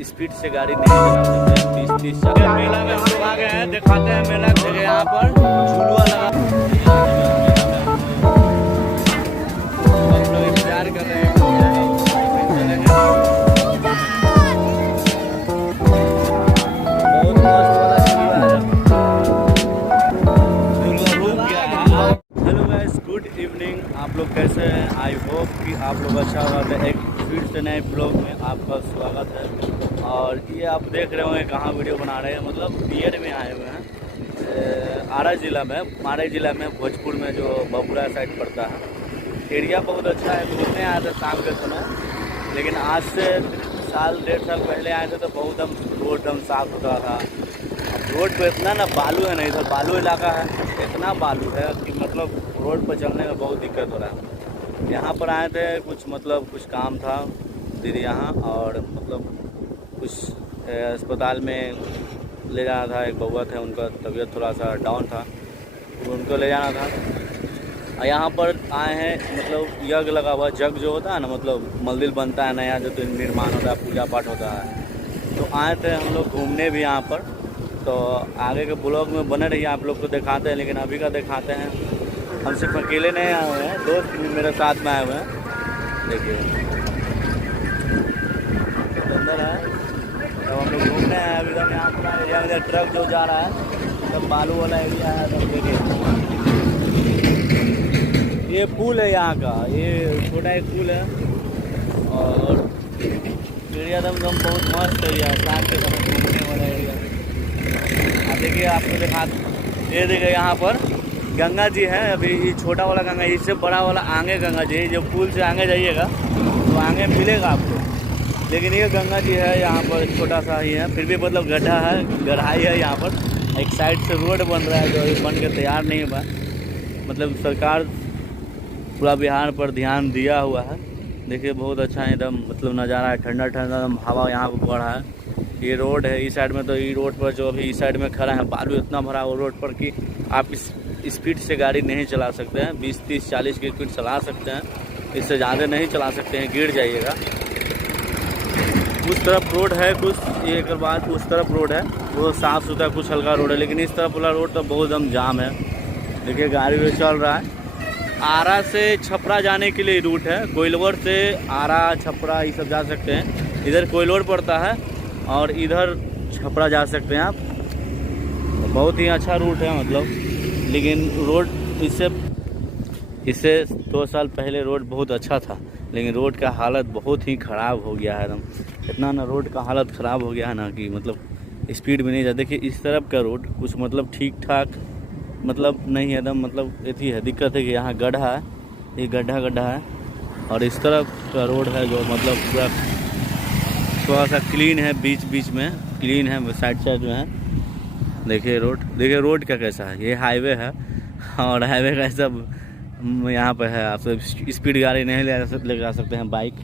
Speed से गाड़ी नहीं चला सकते हैं। 20-30 मेला में हम लोग आ गए हैं, दिखाते हैं मेला जगह। यहाँ पर झुलुआ लगा, हम लोग इंतजार कर रहे हैं। गुड इवनिंग, आप लोग कैसे हैं? आई होप कि आप लोग अच्छा होगा। एक फिर से नए ब्लॉग में आपका स्वागत है। और ये आप देख रहे होंगे कहाँ वीडियो बना रहे हैं, मतलब बीएड में आए हुए हैं आरा ज़िला में, मारे ज़िला में, भोजपुर में, जो बबुरा साइड पड़ता है। एरिया बहुत अच्छा है। घूमने आए थे शाम के समय, लेकिन आज से साल 1.5 साल पहले आए थे तो बहुत हम रोड एकदम साफ होता था। अब रोड पे इतना ना बालू है, नहीं इधर बालू इलाका है, इतना बालू है कि मतलब रोड पर चलने में बहुत दिक्कत हो रहा है। यहाँ पर आए थे कुछ काम था दीदी यहाँ, और मतलब कुछ अस्पताल में ले जाना था। एक बउआ थे, उनका तबीयत थोड़ा सा डाउन था, तो उनको ले जाना था। और यहाँ पर आए हैं, मतलब यज्ञ लगा हुआ, जग जो होता है ना, मतलब मंदिर बनता है नया, जो तो निर्माण होता है, पूजा पाठ होता है। तो आए थे हम लोग घूमने भी यहाँ पर। तो आगे के ब्लॉग में बने रहिए, आप लोग को दिखाते हैं। लेकिन अभी का दिखाते हैं, हम सिर्फ अकेले नहीं आए हुए हैं, दोस्त भी मेरे साथ में आए हुए हैं। देखिए अंदर है, तो हम लोग घूमने आए अभी तक। यहाँ पर एरिया में ट्रक जो जा रहा है, तब बालू वाला एरिया है। तब देखिए ये पुल है यहाँ का, ये छोटा एक पुल है। और एरिया एकदम बहुत मस्त एरिया है, शाम के समय घूमने वाला एरिया। देखिए आपको दिखा, ये देखिए यहाँ पर गंगा जी है। अभी ये छोटा वाला गंगा, इससे बड़ा वाला आगे गंगा जी, जो पुल से आगे जाइएगा तो आगे मिलेगा आपको। लेकिन ये गंगा जी है यहाँ पर, छोटा सा ही है, फिर भी मतलब गड्ढा है, गहराई है यहाँ पर। एक साइड से रोड बन रहा है, जो अभी बन के तैयार नहीं हुआ। मतलब सरकार पूरा बिहार पर ध्यान दिया हुआ है। देखिए बहुत अच्छा एकदम मतलब नज़ारा है, ठंडा ठंडा एकदम हवा यहाँ पर बढ़ रहा है। ये रोड है, इस साइड में, तो ये रोड पर जो अभी इस साइड में खड़ा है, बालू इतना भरा हुआ रोड पर कि आप इस स्पीड से गाड़ी नहीं चला सकते हैं। 20-30-40 की स्पीड चला सकते हैं, इससे ज़्यादा नहीं चला सकते हैं, गिर जाइएगा। उस तरफ रोड है कुछ, एक बाद उस तरफ रोड है, वो साफ़ सुथरा कुछ हल्का रोड है। लेकिन इस तरफ वाला रोड तो बहुत एकदम जाम है। देखिए गाड़ी भी चल रहा है। आरा से छपरा जाने के लिए रूट है, कोइलवर से आरा छपरा ये सब जा सकते हैं। इधर कोइलवर पड़ता है और इधर छपरा जा सकते हैं आप। बहुत ही अच्छा रूट है मतलब। लेकिन रोड इससे 2 साल पहले रोड बहुत अच्छा था, लेकिन रोड का हालत बहुत ही ख़राब हो गया है एकदम। इतना ना रोड का हालत ख़राब हो गया है ना कि मतलब स्पीड में नहीं जा। देखिए इस तरफ का रोड कुछ मतलब ठीक ठाक मतलब नहीं है एकदम, मतलब इतनी है दिक्कत है कि यहाँ गड्ढा है, ये गड्ढा है। और इस तरफ का रोड है जो मतलब पूरा थोड़ा सा क्लीन है, बीच में क्लीन है, साइड जो है। देखिए रोड का कैसा है। ये हाईवे है, और हाईवे का सब यहाँ पे है। आप सब स्पीड गाड़ी नहीं ले जा सकते हैं, बाइक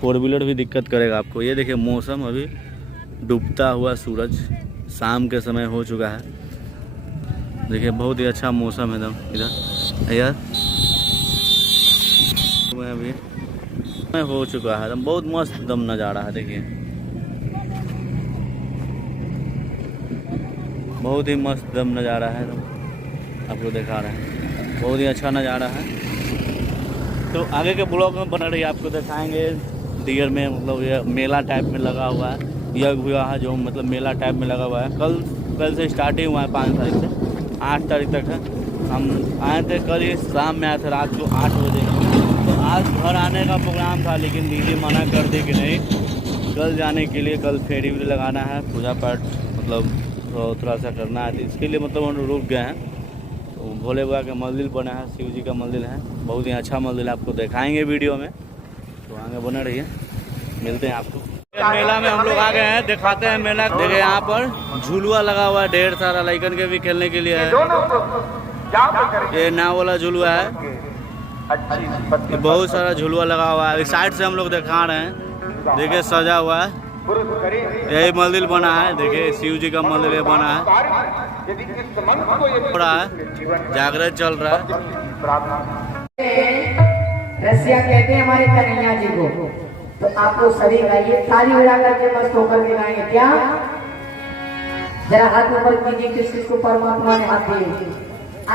4 व्हीलर भी दिक्कत करेगा आपको। ये देखिए मौसम, अभी डूबता हुआ सूरज, शाम के समय हो चुका है। देखिए बहुत ही अच्छा मौसम है एकदम इधर यार, अभी हो चुका है एकदम, बहुत मस्त एकदम नज़ारा है। देखिए बहुत ही मस्त एकदम नज़ारा है, आपको दिखा रहे हैं, बहुत ही अच्छा नज़ारा है। तो आगे के ब्लॉग में बना रही, आपको दिखाएंगे। दियर में मतलब ये मेला टाइप में लगा हुआ है, यज्ञ हुआ है जो मतलब मेला टाइप में लगा हुआ है। कल से स्टार्टिंग हुआ है, 5 तारीख से 8 तारीख तक है। हम आए थे कल ही शाम में, आए थे रात को 8 बजे। तो आज घर आने का प्रोग्राम था, लेकिन दीदी मना कर दी कि नहीं, कल जाने के लिए, कल फेरी भी लगाना है, पूजा पाठ मतलब थोड़ा सा करना है। तो इसके लिए मतलब हम रुक गए हैं। तो भोले बाबा का मंदिर बना है, शिव जी का मंदिर है, बहुत ही अच्छा मंदिर है, आपको दिखाएंगे वीडियो में। तो आगे बने रहिए, मिलते हैं आपको। मेला में हम लोग आ गए हैं, दिखाते हैं मेला। देखिए यहाँ पर झुलुआ लगा हुआ है, ढेर सारा लड़कन के भी खेलने के लिए है। ये नाव वाला झुलुआ है, बहुत सारा झुलुआ लगा हुआ है। इस साइड से हम लोग दिखा रहे हैं, देखिए सजा हुआ है। यही मंदिर बना है, देखिए शिव जी का मंदिर बना है, जागरण चल रहा है। रसिया कहते हैं हमारे कन्हैया जी को। तो आप लोग सभी गाइए, ताली बजा करके मस्त होकर के गाएंगे। क्या जरा हाथ ऊपर कीजिए, किस किस को परमात्मा ने हाथ दिए।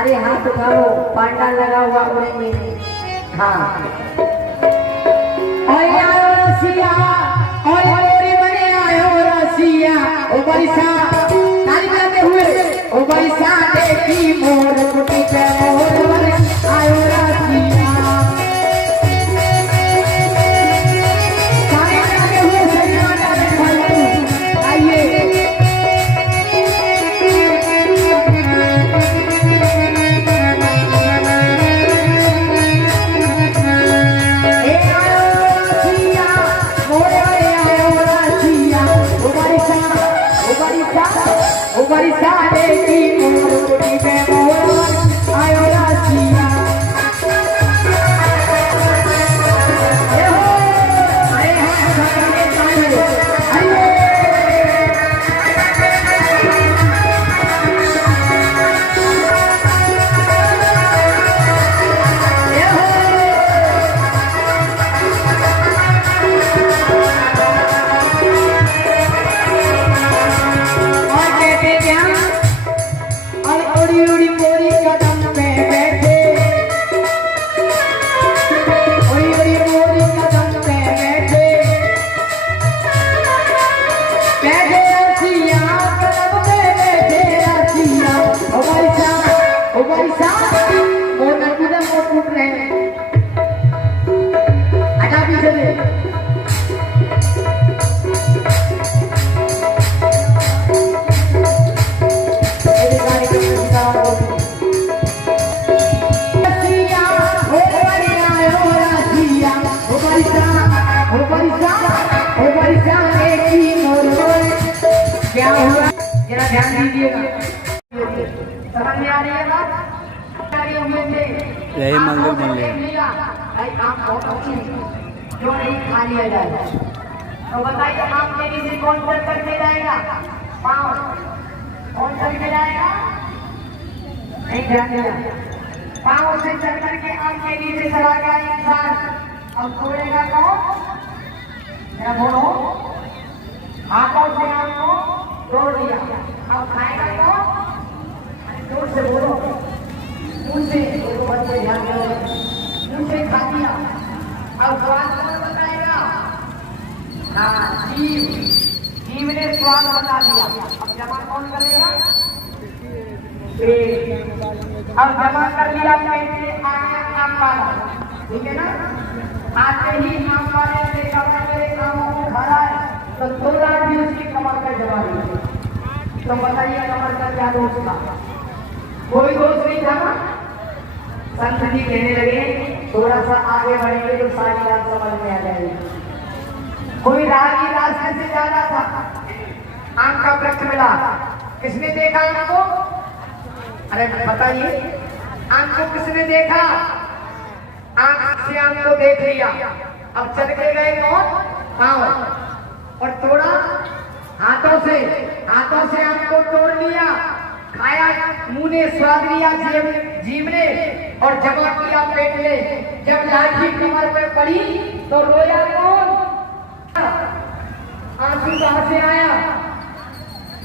अरे हाथ उठाओ, पांडा लगा हुआ उड़ेंगे। हाँ रसिया और बने आयो रसिया ओ बरिसा, ताली बजाते हुए ओ बरिसा देखी मोर कुटी पे मोर बने आयो रसिया। ताली बजाते हुए सभी माता बहन आइए। बरिसा देखी मोर कुटी पे मोर आयो रसिया। क्या हुआ जरा ध्यान दीजिएगा, समझ में आ रही है बात? यही मंदिर बन लिया जो नहीं खा लिया जाए तो बताइए आप मेरी से कौन चल करके जाएगा? पाँव कौन चल के जाएगा? नहीं ध्यान देना, पाँव से चल करके आप मेरी से चला गया इंसान, अब तोड़ेगा कौन? क्या बोलो? हाथों से आपको तोड़ दिया, अब खाएगा कौन? जोर से बोलो, मुंह से ध्यान दो, मुंह से खा दिया, अब स्वाद कौन बताएगा? हाँ जीव ने स्वाद बता दिया, अब जमा कौन करेगा? अब जमा कर लिया पेट में आम वाला, ठीक है ना? आते ही आम वाले से कमर मेरे कामों को भरा है तो थोड़ा भी उसकी कमर का जमा नहीं। तो बताइए कमर का क्या दोष था? कोई दोष नहीं था ना? संत जी कहने लगे थोड़ा सा आगे बढ़ेंगे तो सारी बात समझ में आ जाएगी। कोई रागी रास्ते से जा रहा था, आम का वृक्ष मिला, किसने देखा आम को? अरे बताइए, आम को किसने देखा? आंख से आम को देख लिया, अब चल के गए कौन? पाँव, और तोड़ा हाथों से आम को तोड़ लिया, खाया, मुंह ने स्वाद लिया जीभ ने, और जमा किया पेट में। जब लाठी कमर पे पड़ी तो रोया कौन? आंसू कहां से आया?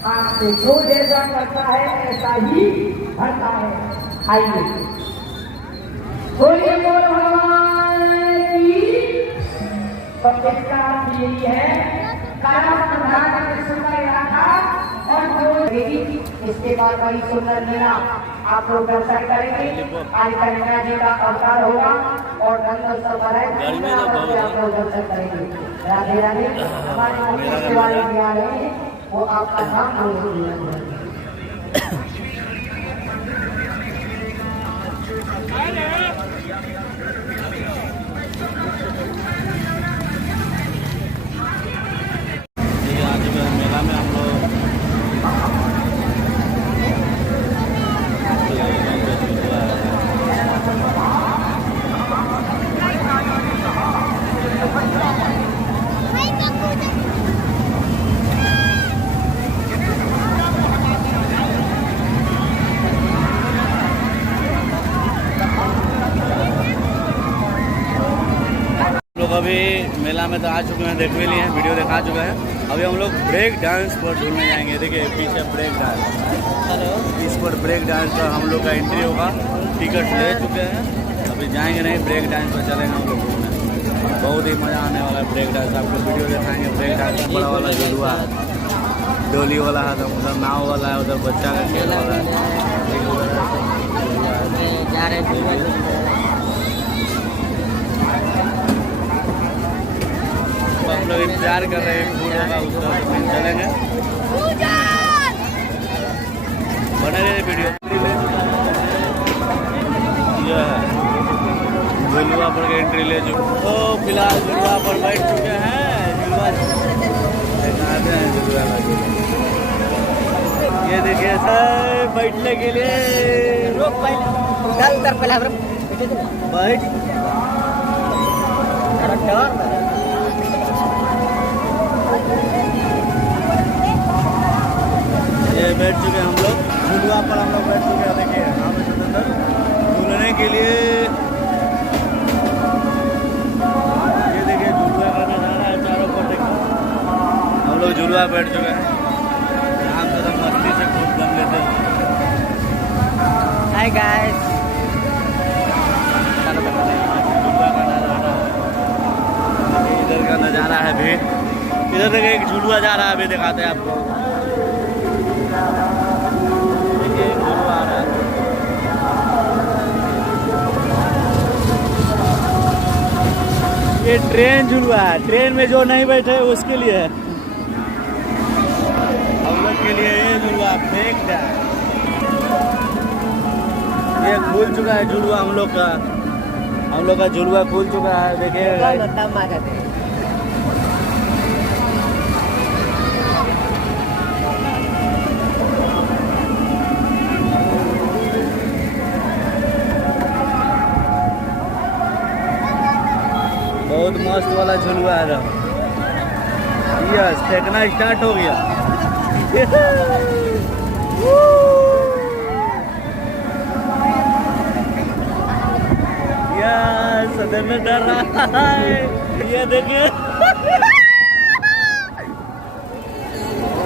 आंख से। जो जैसा करता है ऐसा ही भरता है। आइए बोलिए बोल भगवान की। तो इसका अर्थ यही है और जो इसके बाद वही सुंदर लीला आप लोग दर्शन करेंगे। आज कन्हैया जी का अवतार होगा और रंगोत्सव आप लोग दर्शन करेंगे। राधे राधे। हमारे वाले ज्ञान है वो आपका नाम नहीं। मेला में हम लोग मेला में तो आ चुके हैं, देख भी लिए हैं, वीडियो दिखा चुके हैं। अभी हम लोग ब्रेक डांस पर झूलने जाएंगे। देखिए पीछे ब्रेक डांस, इस पर ब्रेक डांस का हम लोग का एंट्री होगा। टिकट ले चुके हैं, अभी जाएंगे नहीं, ब्रेक डांस पर चलेंगे हम लोग घूमने। बहुत ही मज़ा आने वाला है ब्रेक डांस, आपको वीडियो दिखाएंगे। ब्रेक डांस बड़ा वाला झुलुआ है, डोली वाला है, तो उधर नाव वाला है, उधर बच्चा का खेल वाला है। तो हम लोग इंतजार कर रहे हैं फूल होगा उसका, फिर चलेंगे। बने रहे वीडियो। यह है झुलुआ पर के एंट्री ले चुके। तो फिलहाल झुलुआ पर बैठ चुके हैं। झुलुआ दिखाते हैं झुलुआ का। ये देखिए सर बैठने के लिए बैठ ये बैठ चुके हैं हम लोग झुलुआ पर। हम लोग बैठ चुके हैं, देखिए यहाँ पे झूलने के लिए। ये देखिए झुलुआ का नजारा है चारों पर। देखो हम लोग झुलुआ बैठ चुके हैं, यहाँ से तो मस्ती से खूब दम लेते हैं। हाय गाइस, झुलुआ का नजारा है, इधर का नजारा है भी। इधर देखिए एक झुलुआ जा रहा है, अभी दिखाते हैं आपको। देखिए झुलुआ आ रहा है। ये ट्रेन झुलुआ है, ट्रेन में जो नहीं बैठे उसके लिए है। हम लोग के लिए ये झुलुआ फेंक जाए। ये खुल चुका है झुलुआ हम लोग का। हम लोग का झुलुआ खुल चुका है, देखिए। बहुत मस्त वाला झुलुआ है। यस, फेंकना स्टार्ट हो गया। यस, सदन डर रहा है। ये देखिए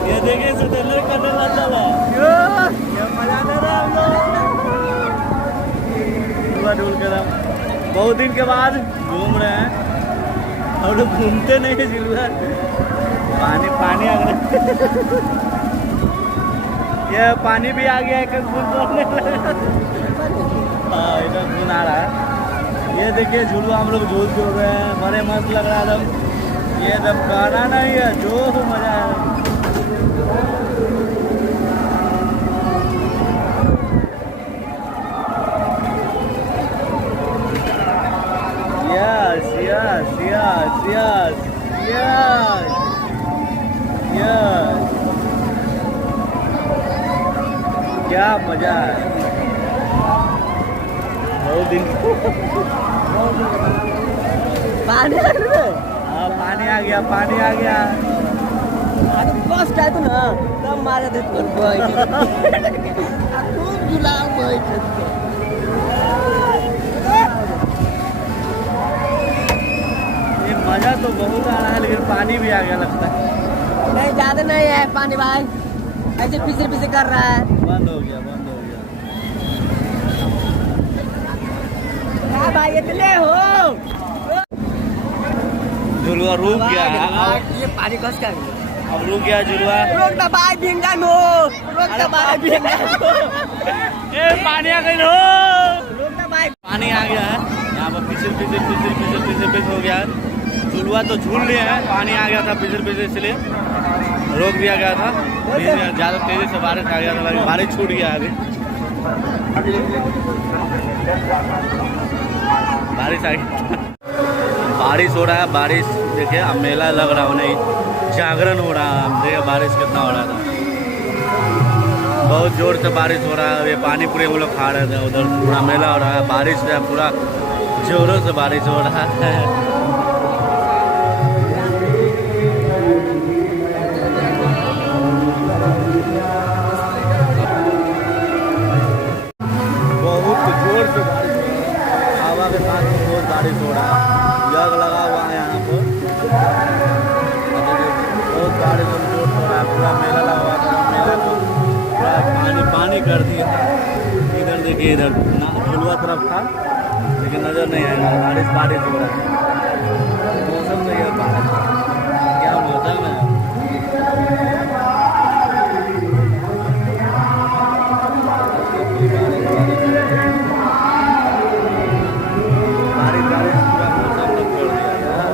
ये देखिए सदन करने वाला है। ये मजा ले रहा हम लोग झुलुआ ढूल कर। हम बहुत दिन के बाद घूम रहे हैं। हम लोग घूमते नहीं है झुलुआ। पानी पानी आ गया। ये पानी भी आ गया है, खून पड़ने लगा। हाँ, इधर खून आ रहा है। ये देखिए झुलुआ हम लोग झूल रहे हैं, बड़े मस्त लग रहा है एकदम। ये एकदम कहना नहीं है, जो मजा है। Yes, yes, yes, yes, yes, yes. क्या मजा है। बहुत दिन पानी लग रहा है। हाँ, पानी आ गया, पानी आ गया। बस टाइप ना तब मारे दे खूब गुलाब बैठ। मजा तो बहुत आ रहा है, लेकिन पानी भी आ गया लगता है। नहीं ज्यादा नहीं है पानी भाई, ऐसे पीछे पीछे कर रहा है। बंद हो गया, बंद हो गया। हाँ भाई इतने हो झुलुआ रुक गया है। ये पानी कस कर अब रुक गया झुलुआ। रोक ना भाई भिंगा नो, रोक ना भाई भिंगा नो। ए पानी आ गई हो। रोक ना भाई, पानी आ गया है यहाँ पर। पिछल पिछल पिछल पिछल पिछल पिछल हो गया है। झुलुआ तो झूल लिया है, पानी आ गया था पिछल पिछल, इसलिए रोक दिया गया था। ज़्यादा तेजी से बारिश आ गया था, बारिश छूट गया अभी। बारिश आ गई, बारिश हो रहा है। बारिश देखिए, अब मेला लग रहा हो नहीं, जागरण हो रहा है। देखिए बारिश कितना हो रहा था, बहुत जोर से बारिश हो रहा है। ये पानी पूरे हम लोग खा रहे थे, उधर पूरा मेला हो रहा है। बारिश है, पूरा जोरों से बारिश हो रहा है। बहुत जोर से बारिश हो रहा है, हवा के साथ बहुत बारिश हो रहा है। जग लगा हुआ है यहाँ पर। ही कर दिया। इधर देखिए, इधर झुलवा तरफ था लेकिन नज़र नहीं आएगा, बारिश हो रहा है, मौसम सही है, बारिश क्या मौसम है। बारिश पूरा मौसम तक कर दिया यार।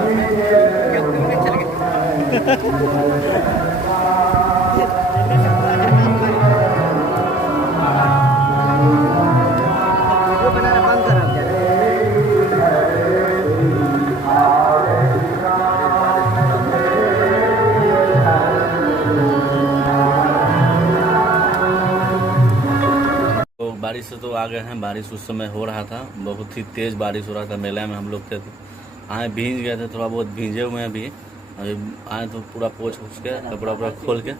तो बारिश से तो आ गए हैं। बारिश उस समय हो रहा था, बहुत ही तेज़ बारिश हो रहा था। मेला में हम लोग थे तो आए, भींज गए थे, थोड़ा बहुत भींजे हुए हैं अभी। अभी आए तो पूरा पोछ के कपड़ा वपड़ा खोल के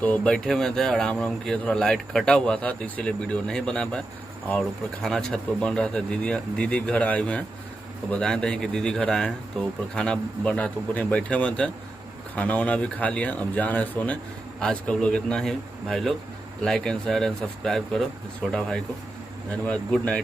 तो बैठे हुए थे, आराम किए। थोड़ा लाइट कटा हुआ था तो इसीलिए वीडियो नहीं बना पाए। और ऊपर खाना छत पर बन रहा था। दीदी घर आए हुए हैं तो बताए थे कि दीदी घर आए हैं, तो ऊपर खाना बन रहा था, ऊपर ही बैठे हुए थे। खाना वाना भी खा लिया, अब जा रहे हैं सोने। आज का लोग इतना ही भाई लोग। Like and share and subscribe करो छोटा भाई को। धन्यवाद। Good night.